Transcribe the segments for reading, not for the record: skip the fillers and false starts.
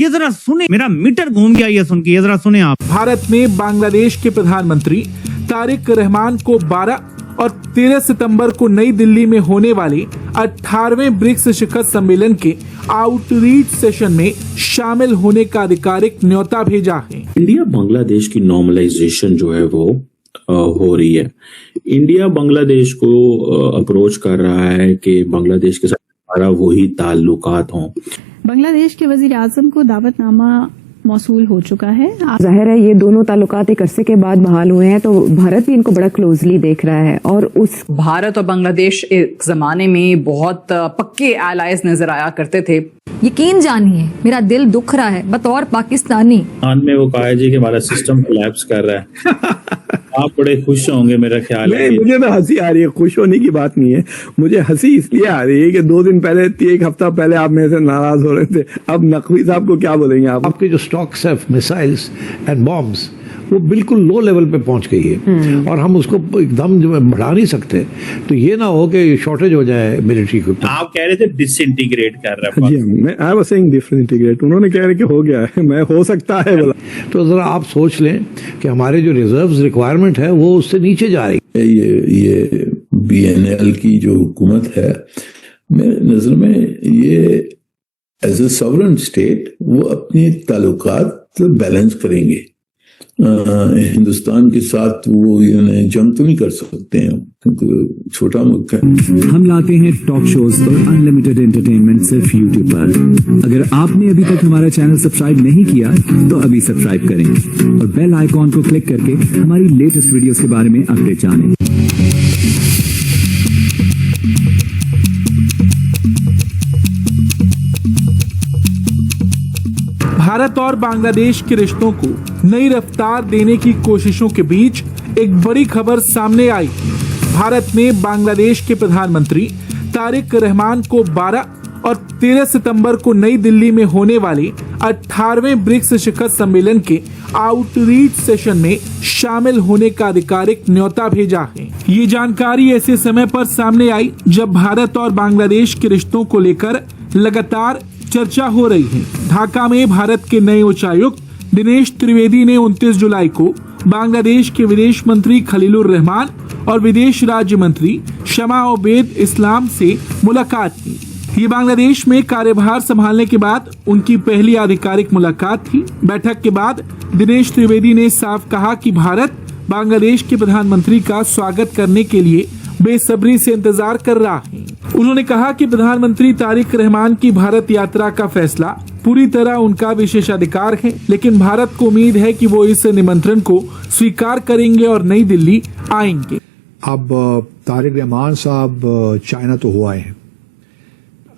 ये जरा सुने, मेरा मीटर घूम गया ये सुन के, ये जरा सुने आप। भारत में बांग्लादेश के प्रधानमंत्री तारिक रहमान को 12 और 13 सितंबर को नई दिल्ली में होने वाले 18वें ब्रिक्स शिखर सम्मेलन के आउटरीच सेशन में शामिल होने का आधिकारिक न्योता भेजा है। इंडिया बांग्लादेश की नॉर्मलाइजेशन जो है वो हो रही है। इंडिया बांग्लादेश को अप्रोच कर रहा है कि बांग्लादेश के साथ हमारा वही ताल्लुकात हों। बांग्लादेश के वजीर आजम को दावतनामा मौसूल हो चुका है। जाहिर है ये दोनों ताल्लुकात एक अरसे के बाद बहाल हुए हैं, तो भारत भी इनको बड़ा क्लोजली देख रहा है। और उस भारत और बांग्लादेश एक जमाने में बहुत पक्के एलाइज नजर आया करते थे। यकीन जानिए मेरा दिल दुख रहा है बतौर पाकिस्तानी। में वो कहा जी कि हमारा सिस्टम कोलैप्स कर रहा है। आप बड़े खुश होंगे मेरा ख्याल है। मुझे तो हंसी आ रही है, खुश होने की बात नहीं है। मुझे हंसी इसलिए आ रही है कि 2 दिन पहले, 1 हफ्ता पहले आप मेरे से नाराज हो रहे थे। अब नकवी साहब को क्या बोलेंगे आप? आपके जो स्टॉक्स है मिसाइल्स एंड बॉम्ब्स वो बिल्कुल लो लेवल पे पहुंच गई है और हम उसको एकदम जो बढ़ा नहीं सकते। तो ये ना हो कि शॉर्टेज हो जाए मिलिट्री को। आप कह रहे थे डिसइंटीग्रेट कर रहा है। जी मैं आई वाज सेइंग डिसइंटीग्रेट, उन्होंने कह रहे कि हो गया है, मैं हो सकता है बोला। तो जरा आप सोच लें कि हमारे जो रिजर्व्स रिक्वायरमेंट है वो उससे नीचे जा रही है। ये BNL की जो हुकूमत है, मेरे नजर में ये एज ए सॉवरेन स्टेट वो अपने ताल्लुकात बैलेंस करेंगे। हिंदुस्तान के साथ वो जंग तो नहीं कर सकते हैं क्योंकि छोटा मुल्क है। हम लाते हैं टॉक शोज और अनलिमिटेड एंटरटेनमेंट सिर्फ यूट्यूब पर। अगर आपने अभी तक हमारा चैनल सब्सक्राइब नहीं किया तो अभी सब्सक्राइब करें और बेल आइकॉन को क्लिक करके हमारी लेटेस्ट वीडियोस के बारे में अपडेट जानें। भारत और बांग्लादेश के रिश्तों को नई रफ्तार देने की कोशिशों के बीच एक बड़ी खबर सामने आई। भारत ने बांग्लादेश के प्रधानमंत्री तारिक रहमान को 12 और 13 सितंबर को नई दिल्ली में होने वाले 18वें ब्रिक्स शिखर सम्मेलन के आउटरीच सेशन में शामिल होने का आधिकारिक न्योता भेजा है। ये जानकारी ऐसे समय पर सामने आई जब भारत और बांग्लादेश के रिश्तों को लेकर लगातार चर्चा हो रही है। ढाका में भारत के नए उच्चायुक्त दिनेश त्रिवेदी ने 29 जुलाई को बांग्लादेश के विदेश मंत्री खलीलुर रहमान और विदेश राज्य मंत्री शमा ओबेद इस्लाम से मुलाकात की। ये बांग्लादेश में कार्यभार संभालने के बाद उनकी पहली आधिकारिक मुलाकात थी। बैठक के बाद दिनेश त्रिवेदी ने साफ कहा कि भारत बांग्लादेश के प्रधानमंत्री का स्वागत करने के लिए बेसब्री से इंतजार कर रहा है। उन्होंने कहा कि प्रधानमंत्री तारिक रहमान की भारत यात्रा का फैसला पूरी तरह उनका विशेषाधिकार है, लेकिन भारत को उम्मीद है कि वो इस निमंत्रण को स्वीकार करेंगे और नई दिल्ली आएंगे। अब तारिक रहमान साहब चाइना तो हो आए हैं।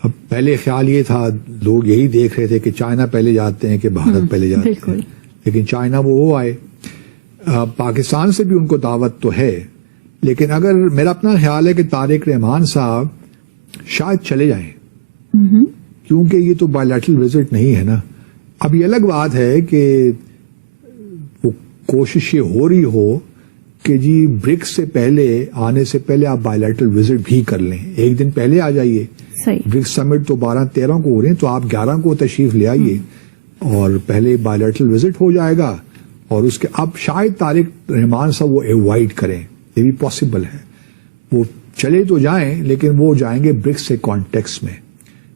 अब पहले ख्याल ये था, लोग यही देख रहे थे कि चाइना पहले जाते हैं कि भारत पहले जाते हैं, लेकिन चाइना वो हो आए। पाकिस्तान से भी उनको दावत तो है, लेकिन अगर मेरा अपना ख्याल है कि तारिक रहमान साहब शायद चले जाएं, क्योंकि ये तो बायलैटरल विजिट नहीं है ना। अब ये अलग बात है कि वो कोशिश ये हो रही हो कि जी ब्रिक्स से पहले आने से पहले आप बायलैटरल विजिट भी कर लें, एक दिन पहले आ जाइए। ब्रिक्स समिट तो 12-13 को हो रहे हैं, तो आप 11 को तशरीफ ले आइए और पहले बायलैटरल विजिट हो जाएगा। और उसके अब शायद तारिक रहमान साहब वो अवॉइड करें, ये भी पॉसिबल है। वो चले तो जाएं, लेकिन वो जाएंगे ब्रिक्स के कॉन्टेक्स्ट में,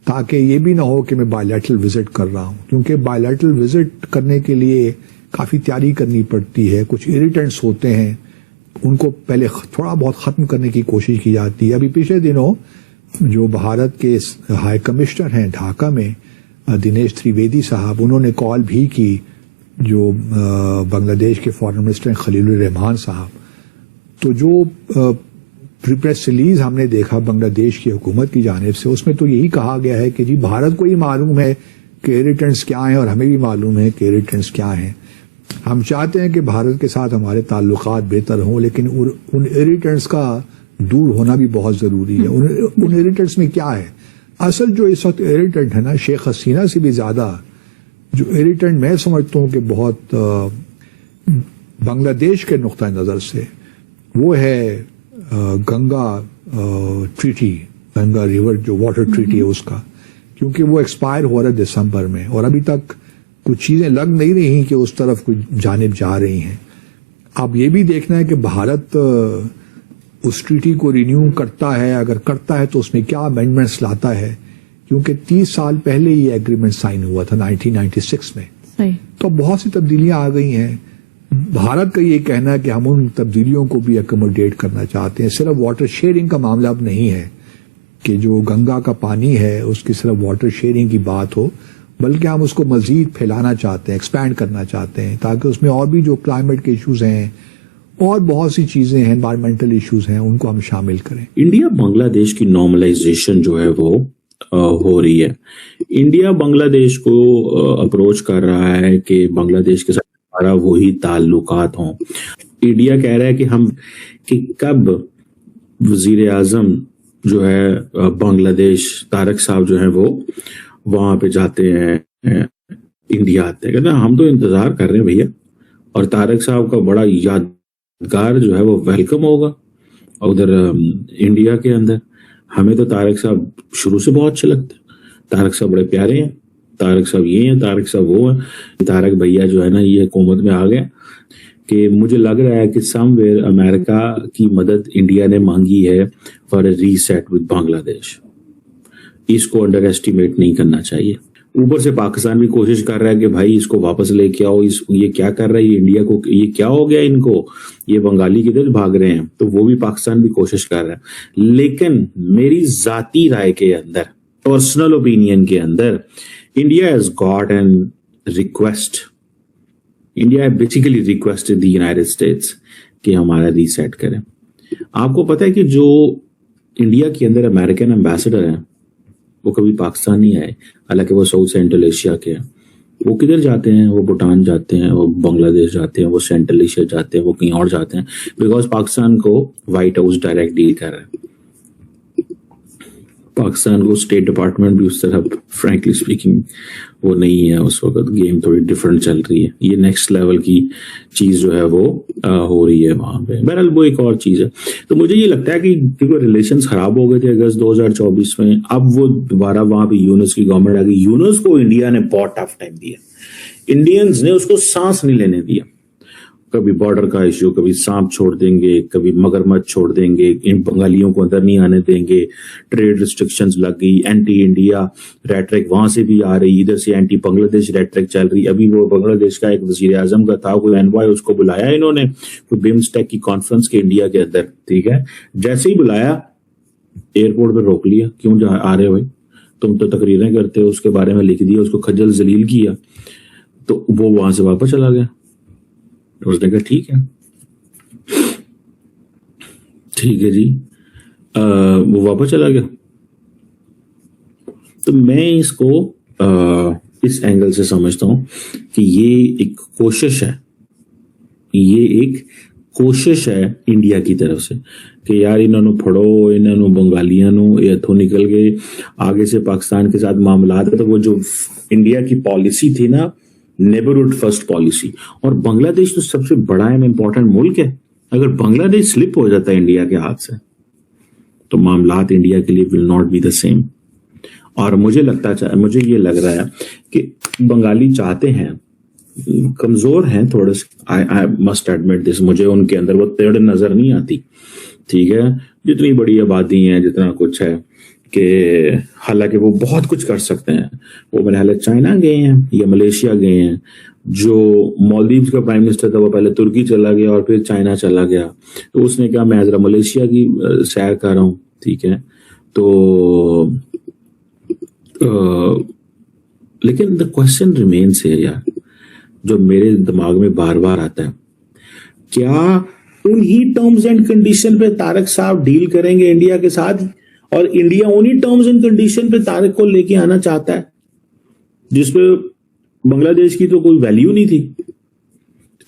ताकि ये भी ना हो कि मैं बायलैटरल विजिट कर रहा हूं, क्योंकि बायलैटरल विजिट करने के लिए काफी तैयारी करनी पड़ती है। कुछ इरिटेंट्स होते हैं, उनको पहले थोड़ा बहुत खत्म करने की कोशिश की जाती है। अभी पिछले दिनों जो भारत के हाई कमिश्नर हैं ढाका में, दिनेश त्रिवेदी साहब, उन्होंने कॉल भी की जो बांग्लादेश के फॉरेन मिनिस्टर खलीलुर रहमान साहब। तो जो प्रेस रिलीज हमने देखा बांग्लादेश की हुकूमत की जानिब से, उसमें तो यही कहा गया है कि जी भारत को ही मालूम है कि इरिटेंट्स क्या हैं और हमें भी मालूम है कि इरिटेंट्स क्या हैं। हम चाहते हैं कि भारत के साथ हमारे ताल्लुकात बेहतर हों, लेकिन उन इरिटेंट्स का दूर होना भी बहुत जरूरी है। उन इरिटेंट्स में क्या है? असल जो इस वक्त इरिटेंट है ना, शेख हसीना से भी ज्यादा जो इरिटेंट मैं समझता हूँ कि बहुत बांग्लादेश के नुक्ता नजर से, वो है गंगा ट्रीटी, गंगा रिवर जो वाटर ट्रीटी है उसका, क्योंकि वो एक्सपायर हो रहा है दिसंबर में और अभी तक कुछ चीजें लग नहीं रही कि उस तरफ कुछ जानिब जा रही हैं। अब ये भी देखना है कि भारत उस ट्रीटी को रिन्यू करता है, अगर करता है तो उसमें क्या अमेंडमेंट्स लाता है, क्योंकि 30 साल पहले ये एग्रीमेंट साइन हुआ था 1996 में। सही। तो बहुत सी तब्दीलियां आ गई हैं। भारत का ये कहना है कि हम उन तब्दीलियों को भी अकोमोडेट करना चाहते हैं। सिर्फ वाटर शेयरिंग का मामला अब नहीं है कि जो गंगा का पानी है उसकी सिर्फ वाटर शेयरिंग की बात हो, बल्कि हम उसको मजीद फैलाना चाहते हैं, एक्सपैंड करना चाहते हैं, ताकि उसमें और भी जो क्लाइमेट के इश्यूज हैं और बहुत सी चीजें हैं, एनवायरमेंटल इश्यूज हैं, उनको हम शामिल करें। इंडिया बांग्लादेश की नॉर्मलाइजेशन जो है वो हो रही है। इंडिया बांग्लादेश को अप्रोच कर रहा है कि बांग्लादेश के साथ हमारा वही ताल्लुकात हों। इंडिया कह रहा है कि कब वजीर आजम जो है बांग्लादेश तारक साहब जो है वो वहां पे जाते हैं, इंडिया आते हैं। कहते हैं हम तो इंतजार कर रहे हैं भैया, और तारक साहब का बड़ा यादगार जो है वो वेलकम होगा उधर इंडिया के अंदर। हमें तो तारक साहब शुरू से बहुत अच्छे लगते हैं। तारक साहब बड़े प्यारे हैं, तारक साहब ये हैं, तारक साहब वो हैं। तारक भैया जो है ना ये हुकूमत में आ गया कि मुझे लग रहा है कि समवेयर अमेरिका की मदद इंडिया ने मांगी है for a reset with Bangladesh. इसको अंडर एस्टिमेट नहीं करना चाहिए। ऊपर से पाकिस्तान भी कोशिश कर रहा है कि भाई इसको वापस लेके आओ, ये क्या कर रहा है, ये इंडिया को ये क्या हो गया इनको, ये बंगाली किधर भाग रहे हैं। तो वो भी पाकिस्तान भी कोशिश कर रहा है। लेकिन मेरी जाती राय के अंदर, पर्सनल ओपिनियन के अंदर, India has got an request. India basically requested the United states कि हमारा रीसेट करें। आपको पता है कि जो इंडिया के अंदर अमेरिकन एम्बेसडर हैं वो कभी पाकिस्तान नहीं आए, हालांकि वो साउथ सेंट्रल एशिया के हैं। वो किधर जाते हैं? वो भूटान जाते हैं, वो बांग्लादेश जाते हैं, वो सेंट्रल एशिया जाते हैं, वो कहीं और जाते हैं, बिकॉज पाकिस्तान को व्हाइट हाउस डायरेक्ट डील कर रहा है। पाकिस्तान को स्टेट डिपार्टमेंट भी उस तरह फ्रैंकली स्पीकिंग वो नहीं है उस वक्त। गेम थोड़ी डिफरेंट चल रही है। ये नेक्स्ट लेवल की चीज जो है वो हो रही है वहां पे। बहरहाल वो एक और चीज है। तो मुझे ये लगता है कि क्योंकि रिलेशंस खराब हो गए थे अगस्त 2024 में, अब वो दोबारा वहां पे यूनुस की गवर्नमेंट आ गई। यूनुस को इंडिया ने बहुत टफ टाइम दिया, इंडियंस ने उसको सांस नहीं लेने दिया। कभी बॉर्डर का इश्यू, कभी सांप छोड़ देंगे, कभी मगरमच्छ छोड़ देंगे, इन बंगालियों को अंदर नहीं आने देंगे, ट्रेड रिस्ट्रिक्शंस लग गई, एंटी इंडिया रेटरिक वहां से भी आ रही, इधर से एंटी बांग्लादेश रेटरिक चल रही। अभी वो बांग्लादेश का एक वजीर आजम का था, कोई एनवॉय, उसको बुलाया इन्होंने कोई बिम्स्टेक की कॉन्फ्रेंस के इंडिया के अंदर, ठीक है। जैसे ही बुलाया एयरपोर्ट पर रोक लिया, क्यों आ रहे हो भाई, तुम तो तकरीरें करते हो, उसके बारे में लिख दिया, उसको खज्जल जलील किया, तो वो वहां से वापस चला गया। उसने कहा ठीक है जी, वो वापस चला गया। तो मैं इसको इस एंगल से समझता हूं कि ये एक कोशिश है, इंडिया की तरफ से कि यार इन्होंने फड़ो, इन्होंने बंगालियां ये इथों निकल गए, आगे से पाकिस्तान के साथ मामला था। तो वो जो इंडिया की पॉलिसी थी ना, नेबरहुड फर्स्ट पॉलिसी, और बांग्लादेश तो सबसे बड़ा एंड इंपॉर्टेंट मुल्क है। अगर बांग्लादेश स्लिप हो जाता है इंडिया के हाथ से तो मामलात इंडिया के लिए will not be the same. और मुझे ये लग रहा है कि बंगाली चाहते हैं, कमजोर हैं थोड़े, आई मस्ट एडमिट दिस, मुझे उनके अंदर वो तेड़ नजर नहीं आती, ठीक है। जितनी बड़ी आबादी है, जितना कुछ है, कि हालांकि वो बहुत कुछ कर सकते हैं। वो मेरे हाल चाइना गए हैं या मलेशिया गए हैं। जो मालदीव्स का प्राइम मिनिस्टर था वो पहले तुर्की चला गया और फिर चाइना चला गया। तो उसने कहा मैं जरा मलेशिया की सैर कर रहा हूँ, ठीक है। तो लेकिन द क्वेश्चन रिमेन्स है यार, जो मेरे दिमाग में बार बार आता है, क्या उन्हीं टर्म्स एंड कंडीशन पे तारक साहब डील करेंगे इंडिया के साथ, और इंडिया उन्हीं टर्म्स एंड कंडीशन पे तारक को लेके आना चाहता है जिसपे बांग्लादेश की तो कोई वैल्यू नहीं थी,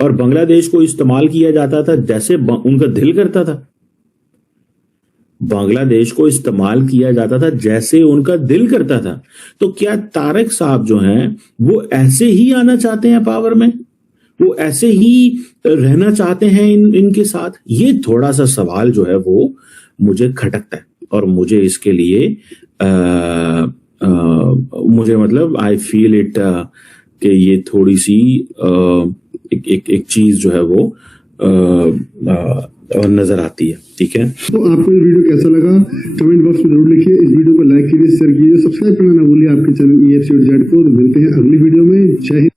और बांग्लादेश को इस्तेमाल किया जाता था जैसे उनका दिल करता था। बांग्लादेश को इस्तेमाल किया जाता था जैसे उनका दिल करता था। तो क्या तारक साहब जो हैं वो ऐसे ही आना चाहते हैं पावर में, वो ऐसे ही रहना चाहते हैं इनके साथ? ये थोड़ा सा सवाल जो है वो मुझे खटकता है, और मुझे इसके लिए मुझे मतलब आई फील इट कि ये थोड़ी सी एक चीज जो है वो नजर आती है। ठीक है, तो आपको ये वीडियो कैसा लगा कमेंट बॉक्स में जरूर लिखिए। इस वीडियो को लाइक कीजिए, शेयर कीजिए, सब्सक्राइब करना ना भूलिए आपके चैनल EFC और जेड को। तो मिलते हैं अगली वीडियो में। जय हिंद।